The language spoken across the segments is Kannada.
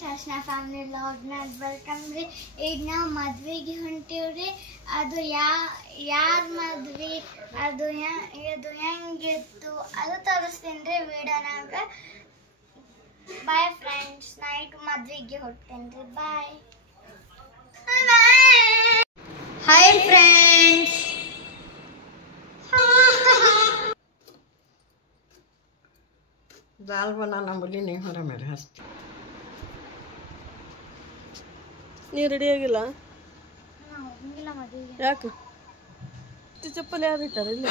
Ashna family vlog welcome ರೀ. ಈಗ ನಾವು ಮದ್ವೆಗೆ ಹೊಂಟಿವ್ರಿ. ಅದು ಯಾರ ಮದ್ವೆ ಅದು ಹೆಂಗಿತ್ತು ಅದು ತೋರಿಸ್ತೀನಿ ವಿಡಿಯೋನಾಗ. ಬಾಯ್ ಫ್ರೆಂಡ್ಸ್, ನೈಟ್ ಮದ್ವೆಗೆ ಹೊಂಟೇನ್ರಿ. ಬಾಯ್. Hi friends. दाल बनाना बोली नहीं हो रहा मेरे हंस ನೀವು ರೆಡಿ ಆಗಿಲ್ಲ? ಯಾಕೆ ಚಪ್ಪಲಿ ಯಾರು ಇಟ್ಟಾರ ಇಲ್ಲಿ?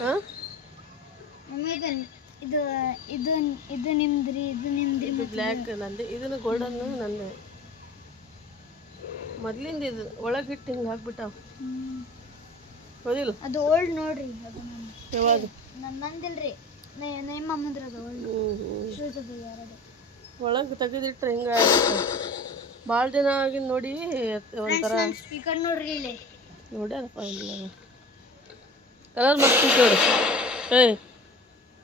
ಹಾಂ, ಇದು ಇದು ಇದು ನಿಮ್ದ್ರಿ, ಇದು ನಿಮ್ದ್ರಿ. ಇದು ಬ್ಲ್ಯಾಕ್ ನಂದು, ಇದನ್ನು ಗೋಲ್ಡನ್ ನಂದು. ಮೊದ್ಲಿಂದ ಇದು ಒಳಗಿಟ್ಟು ಹಿಂಗೆ ಹಾಕ್ಬಿಟ್ಟಾವ, ಹೌದಿಲ್ಲ? ಅದು ಓಲ್ಡ್ ನೋಡ್ರಿ. ಅದು ಯಾವಾಗ ನಂದಿಲ್ರಿ, ನಿಮ್ಮ ಅಮ್ಮಂದ್ರ. ಅದು ಓಲ್ಡ್ ಒಳಗೆ ತೆಗೆದಿಟ್ರೆ ಹಿಂಗೆ ಭಾಳ ದಿನ ಆಗಿನ ನೋಡಿ. ಒಂಥರ ಸ್ಪೀಕರ್ ನೋಡ್ರಿ ಇಲ್ಲಿ ನೋಡ್ಯಾರಪ್ಪ, ಇಲ್ಲ ಕಲರ್ ಮಸ್ತ್ ನೋಡು. ಏಯ್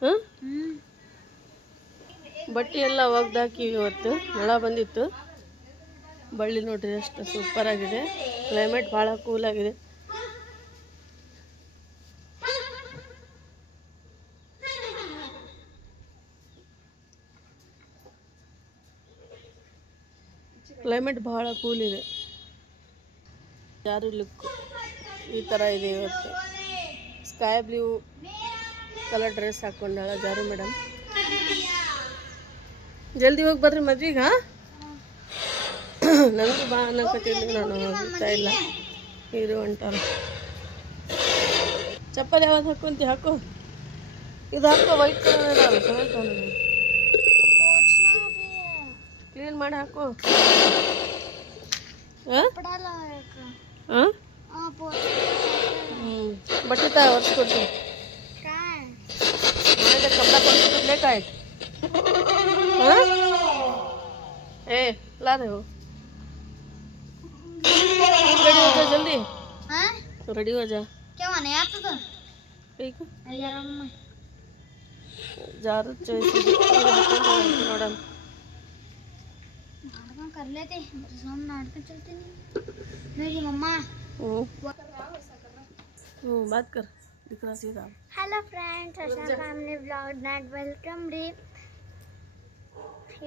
ಹಾಂ, ಬಟ್ಟೆ ಎಲ್ಲ ಒಗ್ದಾಕಿ. ಇವತ್ತು ಮಳೆ ಬಂದಿತ್ತು. ಬಳ್ಳಿ ನೋಡ್ರಿ ಎಷ್ಟು ಸೂಪರ್ ಆಗಿದೆ. ಕ್ಲೈಮೇಟ್ ಭಾಳ ಕೂಲ್ ಆಗಿದೆ. ಕ್ಲೈಮೇಟ್ ಭಾಳ ಕೂಲ್ ಇದೆ. ಯಾರು ಲುಕ್ ಈ ಥರ ಇದೆ ಇವತ್ತು. ಸ್ಕೈ ಬ್ಲೂ ಕಲರ್ ಡ್ರೆಸ್ ಹಾಕ್ಕೊಂಡಾಳ ಜಾರು ಮೇಡಮ್. ಜಲ್ದಿ ಹೋಗಿ ಬರ್ರಿ ಮದ್ವೆಗೆ. ಹಾಂ, ನನಗೂ ಬಾ ಅನ್ನಕತ್ತಿದ್ದೆ, ನಾನು ಹೋಗ್ತಾ ಇಲ್ಲ. ಇದು ಹೊಂಟಾರ. ಚಪ್ಪಲಿ ಯಾವಾಗ ಹಾಕೊಂತಿ? ಹಾಕೋ, ಇದು ಹಾಕೋ. ವೈಟ್ ಕಲರ್ ಅಲ್ಲ, ಸೆವೆಂತ್ ಕ್ಲೀನ್ ಮಾಡಿ ಹಾಕೋ. ಬಟ್ಟೆ ತಾ ಒರೆಸ್ಕೊಡ್ತೀನಿ. ಕಪड़ा कौन लेकर आए? ए ला रहे हो? रेडी हो जा जल्दी. हाँ, रेडी हो जा. क्या माने आप तो? ठीक है यार, अम्मा जार चॉइस नोडम नाटक कर लेते हैं. हम नाटक चलते नहीं. मेरी मम्मा बात कर दिखरा सीधा. हेलो फ्रेंड्स, आशा फैमिली व्लॉग नाट वेलकम ರೀ.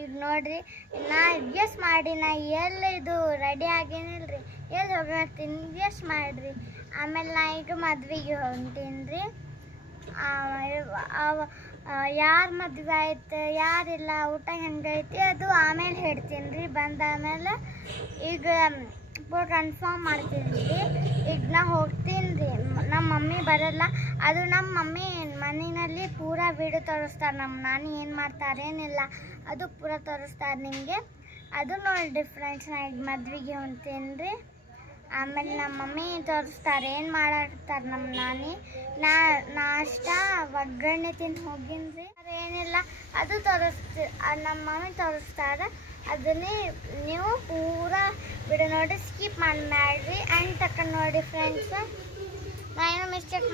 ಈಗ ನೋಡ್ರಿ, ನಾ ಗೆಸ್ ಮಾಡಿ ನಾ ಎಲ್ಲಿ ಇದು ರೆಡಿ ಆಗೇನಿಲ್ರಿ, ಎಲ್ಲಿ ಹೋಗ್ತೀನಿ ಗೆಸ್ ಮಾಡ್ರಿ. ಆಮೇಲೆ ನಾ ಈಗ ಮದ್ವೆಗೆ ಹೊಂಟೀನಿ ರೀ. ಯಾರು ಮದುವೆ ಆಯ್ತು ಯಾರಿಲ್ಲ, ಊಟ ಹೆಂಗೈತಿ ಅದು ಆಮೇಲೆ ಹೇಳ್ತೀನಿ ರೀ. ಬಂದಾದ್ಮೇಲೆ ಈಗ ಕನ್ಫರ್ಮ್ ಮಾಡ್ತೀನಿ ರೀ. ಈಗ ನಾ ಹೋಗ್ತೀನಿ ರೀ. ನಮ್ಮ ಮಮ್ಮಿ ಬರಲ್ಲ. ಅದು ನಮ್ಮ ಮಮ್ಮಿ ಮನೆಯಲ್ಲಿ ಪೂರಾ ವಿಡಿಯೋ ತೋರಿಸ್ತಾರೆ. ನಮ್ಮ ನಾನಿ ಏನು ಮಾಡ್ತಾರೆ ಏನಿಲ್ಲ ಅದು ಪೂರಾ ತೋರಿಸ್ತಾರೆ ನಿಮಗೆ. ಅದು ನೋಡಿ ಫ್ರೆಂಡ್ಸ್, ನಾ ಈಗ ಮದ್ವೆಗೆ ಹೊಂಟೀನಿ ರೀ. ಆಮೇಲೆ ನಮ್ಮ ಮಮ್ಮಿ ತೋರಿಸ್ತಾರೆ ಏನು ಮಾಡಾಡ್ತಾರೆ ನಮ್ಮ ನಾನಿ. ನಾಷ್ಟ ಒಗ್ಗರಣೆ ತಿಂದು ಹೋಗಿನಿ ರೀ. ಏನಿಲ್ಲ ಅದು ನಮ್ಮ ಮಮ್ಮಿ ತೋರಿಸ್ತಾರೆ. ಅದನ್ನೇ ನೀವು ಪೂರಾ ವಿಡಿಯೋ ನೋಡಿ ಸ್ಕಿಪ್ ಮಾಡ್ರಿ. ಆ್ಯಂಡ್ ತಕೊಂಡು ನೋಡಿ ಫ್ರೆಂಡ್ಸ್. ನಾ ಏನೋ ಮಿಸ್ಟೇಕ್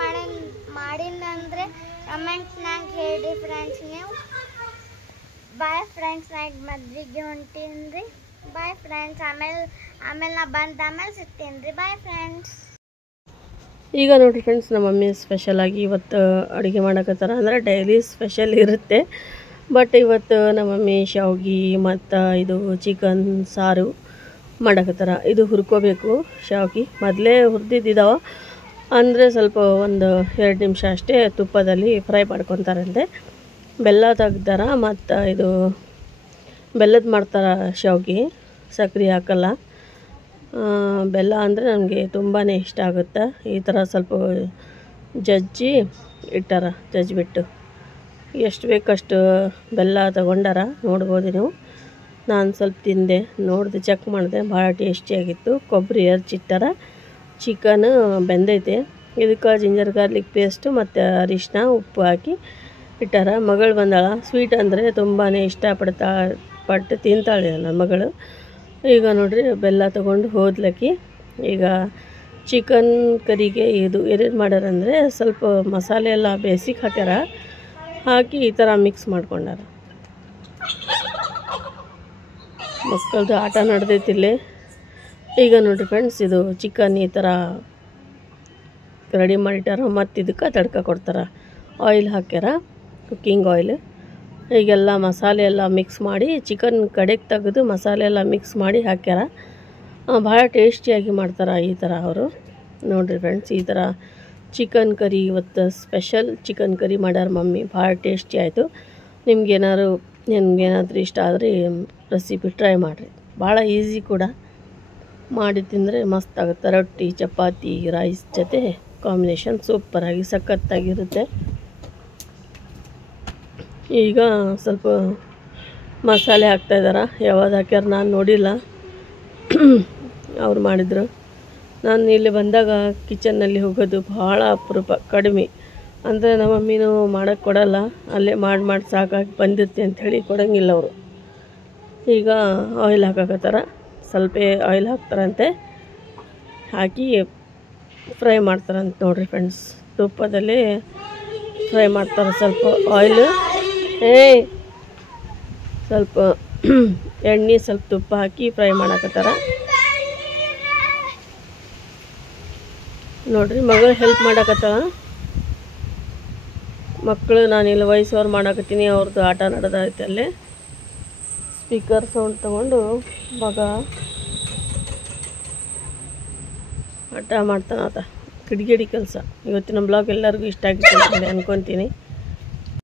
ಮಾಡಿಂದಂದರೆ ಕಮೆಂಟ್ಸ್ನಾಗ ಹೇಳಿ ಫ್ರೆಂಡ್ಸ್ ನೀವು. ಬಾಯ್ ಫ್ರೆಂಡ್ಸ್, ನಾ ಈಗ ಮದ್ವೆಗೆ ಹೊಂಟೀನಿ ರೀ. Bye friends. ಆಮೇಲೆ ನಾ ಆಮೇಲೆ ಸಿಗ್ತೀನಿ ರೀ. Bye friends. ಈಗ ನೋಡಿರಿ ಫ್ರೆಂಡ್ಸ್, ನಮ್ಮ ಮಮ್ಮಿ ಸ್ಪೆಷಲಾಗಿ ಇವತ್ತು ಅಡುಗೆ ಮಾಡಕತ್ತಾರ. ಅಂದರೆ ಡೈಲಿ ಸ್ಪೆಷಲ್ ಇರುತ್ತೆ, ಬಟ್ ಇವತ್ತು ನಮ್ಮ ಮಮ್ಮಿ ಶಾವ್ಗೆ ಮತ್ತು ಇದು ಚಿಕನ್ ಸಾರು ಮಾಡಕತ್ತಾರ. ಇದು ಹುರ್ಕೋಬೇಕು ಶಾವ್ಗೆ. ಮೊದಲೇ ಹುರಿದಿದ್ದಾವೆ, ಅಂದರೆ ಸ್ವಲ್ಪ ಒಂದು 2 ನಿಮಿಷ ಅಷ್ಟೇ ತುಪ್ಪದಲ್ಲಿ ಫ್ರೈ ಮಾಡ್ಕೊತಾರಂತೆ. ಬೆಲ್ಲ ತೆಗ್ದಾರ ಮತ್ತು ಇದು ಬೆಲ್ಲದ ಮಾಡ್ತಾರೆ ಶಾವ್ಗೆ, ಸಕ್ಕರೆ ಹಾಕಲ್ಲ. ಬೆಲ್ಲ ಅಂದರೆ ನನಗೆ ತುಂಬಾ ಇಷ್ಟ ಆಗುತ್ತೆ. ಈ ಥರ ಸ್ವಲ್ಪ ಜಜ್ಜಿ ಇಟ್ಟಾರ, ಜಜ್ಜಿಬಿಟ್ಟು ಎಷ್ಟು ಬೇಕಷ್ಟು ಬೆಲ್ಲ ತಗೊಂಡಾರ. ನೋಡ್ಬೋದು ನೀವು. ನಾನು ಸ್ವಲ್ಪ ತಿಂದೆ, ನೋಡಿದೆ, ಚೆಕ್ ಮಾಡಿದೆ, ಭಾಳ ಟೇಸ್ಟಿಯಾಗಿತ್ತು. ಕೊಬ್ಬರಿ ಹಚ್ಚಿಟ್ಟಾರ. ಚಿಕನ್ ಬೆಂದೈತೆ. ಇದಕ್ಕೆ ಜಿಂಜರ್ ಗಾರ್ಲಿಕ್ ಪೇಸ್ಟು ಮತ್ತು ಅರಿಶಿನ ಉಪ್ಪು ಹಾಕಿ ಇಟ್ಟಾರ. ಮಗಳು ಬಂದಾಳ. ಸ್ವೀಟ್ ಅಂದರೆ ತುಂಬಾ ಇಷ್ಟಪಟ್ಟು ತಿಂತಾಳೆ ನನ್ನ ಮಗಳು. ಈಗ ನೋಡ್ರಿ, ಬೆಲ್ಲ ತೊಗೊಂಡು ಹೋದ್ಲಕ್ಕಿ. ಈಗ ಚಿಕನ್ ಕರಿಗೆ ಇದು ಏನೇನು ಮಾಡ್ಯಾರಂದರೆ ಸ್ವಲ್ಪ ಮಸಾಲೆ ಎಲ್ಲ ಬೇಸಿಗೆ ಹಾಕ್ಯಾರ. ಹಾಕಿ ಈ ಥರ ಮಿಕ್ಸ್ ಮಾಡ್ಕೊಂಡಾರ. ಮಕ್ಕಳದು ಆಟ ನಡೆದೈತಿ ಇಲ್ಲಿ. ಈಗ ನೋಡಿರಿ ಫ್ರೆಂಡ್ಸ್, ಇದು ಚಿಕನ್ ಈ ಥರ ರೆಡಿ ಮಾಡಿಟ್ಟಾರ. ಮತ್ತು ಇದಕ್ಕೆ ತಡ್ಕ ಕೊಡ್ತಾರೆ. ಆಯಿಲ್ ಹಾಕ್ಯಾರ, ಕುಕ್ಕಿಂಗ್ ಆಯಿಲ್. ಈಗೆಲ್ಲ ಮಸಾಲೆ ಎಲ್ಲ ಮಿಕ್ಸ್ ಮಾಡಿ ಚಿಕನ್ ಕಡೆಗೆ ತೆಗೆದು ಮಸಾಲೆ ಎಲ್ಲ ಮಿಕ್ಸ್ ಮಾಡಿ ಹಾಕ್ಯಾರ. ಭಾಳ ಟೇಸ್ಟಿಯಾಗಿ ಮಾಡ್ತಾರೆ ಈ ಥರ ಅವರು. ನೋಡಿರಿ ಫ್ರೆಂಡ್ಸ್, ಈ ಥರ ಚಿಕನ್ ಕರಿ ಇವತ್ತು ಸ್ಪೆಷಲ್ ಚಿಕನ್ ಕರಿ ಮಾಡ್ಯಾರ ಮಮ್ಮಿ. ಭಾಳ ಟೇಸ್ಟಿ ಆಯಿತು. ನಿಮ್ಗೇನಾದ್ರು ಇಷ್ಟ ಆದರೆ ರೆಸಿಪಿ ಟ್ರೈ ಮಾಡಿರಿ. ಭಾಳ ಈಸಿ ಕೂಡ, ಮಾಡಿ ತಿಂದರೆ ಮಸ್ತ್ ಆಗುತ್ತೆ. ರೊಟ್ಟಿ, ಚಪಾತಿ, ರೈಸ್ ಜೊತೆ ಕಾಂಬಿನೇಷನ್ ಸೂಪರಾಗಿ ಸಖತ್ತಾಗಿರುತ್ತೆ. ಈಗ ಸ್ವಲ್ಪ ಮಸಾಲೆ ಹಾಕ್ತಾಯಿದ್ದಾರೆ. ಯಾವಾಗ ಹಾಕ್ಯಾರ ನಾನು ನೋಡಿಲ್ಲ, ಅವ್ರು ಮಾಡಿದ್ರು. ನಾನು ಇಲ್ಲಿ ಬಂದಾಗ ಕಿಚನ್ನಲ್ಲಿ ಹೋಗೋದು ಭಾಳ ಅಪರೂಪ, ಕಡಿಮೆ. ಅಂದರೆ ನಮ್ಮ ಮಮ್ಮಿನೂ ಮಾಡೋಕ್ಕೆ ಕೊಡಲ್ಲ, ಅಲ್ಲೇ ಮಾಡಿ ಸಾಕಾಗಿ ಬಂದಿರ್ತಿ ಅಂಥೇಳಿ ಕೊಡೋಂಗಿಲ್ಲ ಅವರು. ಈಗ ಆಯಿಲ್ ಹಾಕಕತ್ತಾರ. ಸ್ವಲ್ಪ ಆಯಿಲ್ ಹಾಕ್ತಾರಂತೆ, ಹಾಕಿ ಫ್ರೈ ಮಾಡ್ತಾರಂತೆ. ನೋಡಿರಿ ಫ್ರೆಂಡ್ಸ್, ತುಪ್ಪದಲ್ಲಿ ಫ್ರೈ ಮಾಡ್ತಾರೆ. ಸ್ವಲ್ಪ ಆಯಿಲ್, ಸ್ವಲ್ಪ ಎಣ್ಣೆ, ಸ್ವಲ್ಪ ತುಪ್ಪ ಹಾಕಿ ಫ್ರೈ ಮಾಡಕತ್ತಾರ. ನೋಡಿರಿ, ಮಗಳು ಹೆಲ್ಪ್ ಮಾಡಕತ್ತಾಳ. ಮಕ್ಕಳು ನಾನಿಲ್ಲಿ ವಯಸ್ಸವ್ರು ಮಾಡಕತ್ತೀನಿ, ಅವ್ರದ್ದು ಆಟ ನಡೆದೈತೆ ಅಲ್ಲೇ. ಸ್ಪೀಕರ್ ಸೌಂಡ್ ತೊಗೊಂಡು ಮಗ ಆಟ ಮಾಡ್ತಾನಾತ. ಕಿಡಿಗೇಡಿ ಕೆಲಸ. ಇವತ್ತಿನ ಬ್ಲಾಗ್ ಎಲ್ಲರಿಗೂ ಇಷ್ಟ ಆಗಿತ್ತು ಅನ್ಕೊತೀನಿ.